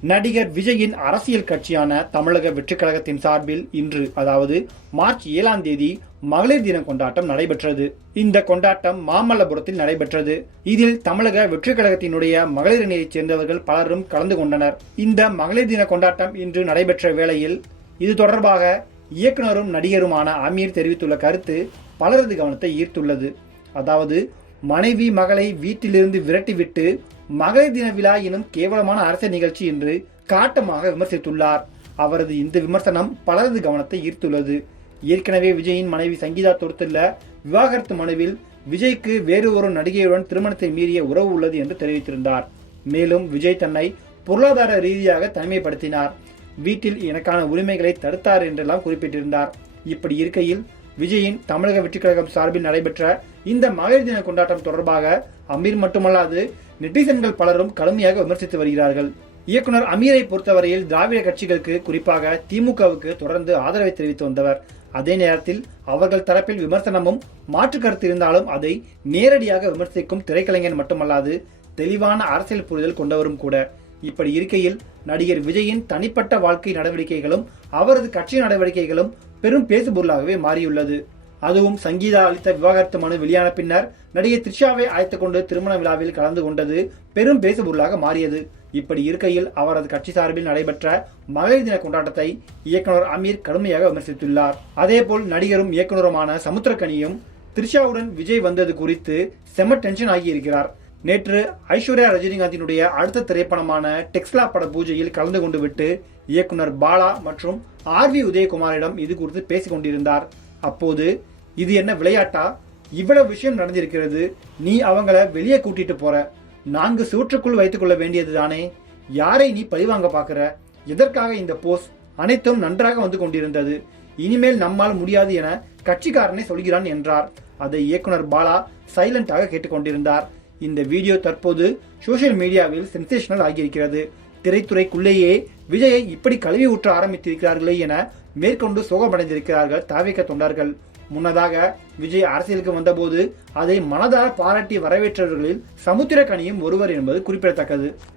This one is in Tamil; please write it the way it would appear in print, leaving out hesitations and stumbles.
நடிகர் விஜயின் அரசியல் கட்சியான தமிழக வெற்றிக் கழகத்தின் சார்பில் இன்று அதாவது மார்ச் 7ஆம் தேதி மகளிர் தின கொண்டாட்டம் நடைபெற்றது. இந்த கொண்டாட்டம் மாமல்லபுரத்தில் நடைபெற்றது. இதில் தமிழக வெற்றிக் கழகத்தினுடைய மகளிர் அணியைச் சேர்ந்தவர்கள் பலரும் கலந்து கொண்டனர். இந்த மகளிர் தின கொண்டாட்டம் இன்று நடைபெற்ற வேளையில் இது தொடர்பாக இயக்குனரும் நடிகருமான அமீர் தெரிவித்துள்ள கருத்து பலரது கவனத்தை ஈர்த்துள்ளது. அதாவது, மனைவி மகளை வீட்டிலிருந்து விரட்டிவிட்டு மகளிர் தின விழா எனும் கேவலமான அரசியல் நிகழ்ச்சி என்று காட்டமாக விமர்சித்துள்ளார். அவரது இந்த விமர்சனம் பலரது கவனத்தை ஈர்த்துள்ளது. ஏற்கனவே விஜயின் மனைவி சங்கீதா தொடுத்துள்ள விவாகரத்து மனுவில் விஜய்க்கு வேறு ஒரு நடிகையுடன் திருமணத்தை மீறிய உறவு உள்ளது என்று தெரிவித்திருந்தார். மேலும் விஜய் தன்னை பொருளாதார ரீதியாக தனிமைப்படுத்தினார், வீட்டில் எனக்கான உரிமைகளை தடுத்தார் என்றெல்லாம் குறிப்பிட்டிருந்தார். இப்படி இருக்கையில் விஜயின் தமிழக வெற்றிக் கழகம் சார்பில் நடைபெற்ற இந்த மகளிர் தின கொண்டாட்டம் தொடர்பாக அமீர் மட்டுமல்லாது நெட்டிசன்கள் பலரும் கடுமையாக விமர்சித்து வருகிறார்கள். இயக்குனர் அமீரை பொறுத்தவரையில் திராவிட கட்சிகளுக்கு, குறிப்பாக திமுகவுக்கு தொடர்ந்து ஆதரவை தெரிவித்து வந்தவர். அதே நேரத்தில் அவர்கள் தரப்பில் விமர்சனமும் மாற்று கருத்து இருந்தாலும் அதை நேரடியாக விமர்சிக்கும் திரைக்கலைஞர் மட்டுமல்லாது தெளிவான அரசியல் புரிதல் கொண்டவரும் கூட. இப்படி இருக்கையில் நடிகர் விஜயின் தனிப்பட்ட வாழ்க்கை நடவடிக்கைகளும் அவரது கட்சி நடவடிக்கைகளும் பெரும் பேசுபொருளாகவே மாறியுள்ளது. அதுவும் சங்கீதா அளித்த விவாகரத்து மனு வெளியான பின்னர் நடிகை த்ரிஷாவை அழைத்துக் கொண்டு திருமண விழாவில் கலந்து கொண்டது பெரும் பேசுபொருளாக மாறியது. இப்படி இருக்கையில் அவரது கட்சி சார்பில் நடைபெற்ற மகளிர் தின கொண்டாட்டத்தை இயக்குனர் அமீர் கடுமையாக விமர்சித்துள்ளார். அதேபோல் நடிகரும் இயக்குனருமான சமுத்திரக்கனியும் த்ரிஷாவுடன் விஜய் வந்தது குறித்து செம டென்ஷன் ஆகியிருக்கிறார். நேற்று ஐஸ்வர்யா ரஜினிகாந்தினுடைய அடுத்த திரைப்படமான டெக்ஸ்லா பட பூஜையில் கலந்து கொண்டு விட்டு இயக்குனர் பாலா மற்றும் ஆர்வி உதயகுமாரிடம் இது குறித்து பேசிக் கொண்டிருந்தார். அப்போது, இது என்ன விளையாட்டா, இவ்வளவு விஷயம் நடந்திருக்கிறது, நீ அவங்கள வெளியே கூட்டிட்டு போற, 4 சுவற்றுக்குள் வைத்துக் கொள்ள வேண்டியது தானே, யாரை நீ பழிவாங்க பாக்குற, எதற்காக இந்த போஸ், அனைத்தும் நன்றாக வந்து கொண்டிருந்தது, இனிமேல் நம்மால் முடியாது என கட்சிக்காரனை சொல்கிறான் என்றார். அதை இயக்குனர் பாலா சைலண்டாக கேட்டுக்கொண்டிருந்தார். இந்த வீடியோ தற்போது சோசியல் மீடியாவில் சென்சேஷனல் ஆகியிருக்கிறது. திரைத்துறைக்குள்ளேயே விஜயை இப்படி கழுவி ஊற்ற ஆரம்பித்திருக்கிறார்களே என மேற்கொண்டு சோகமடைந்திருக்கிறார்கள் தவிக தொண்டர்கள். முன்னதாக விஜய் அரசியலுக்கு வந்தபோது அதை மனதார பாராட்டி வரவேற்றவர்களில் சமுத்திரக்கனியும் ஒருவர் என்பது குறிப்பிடத்தக்கது.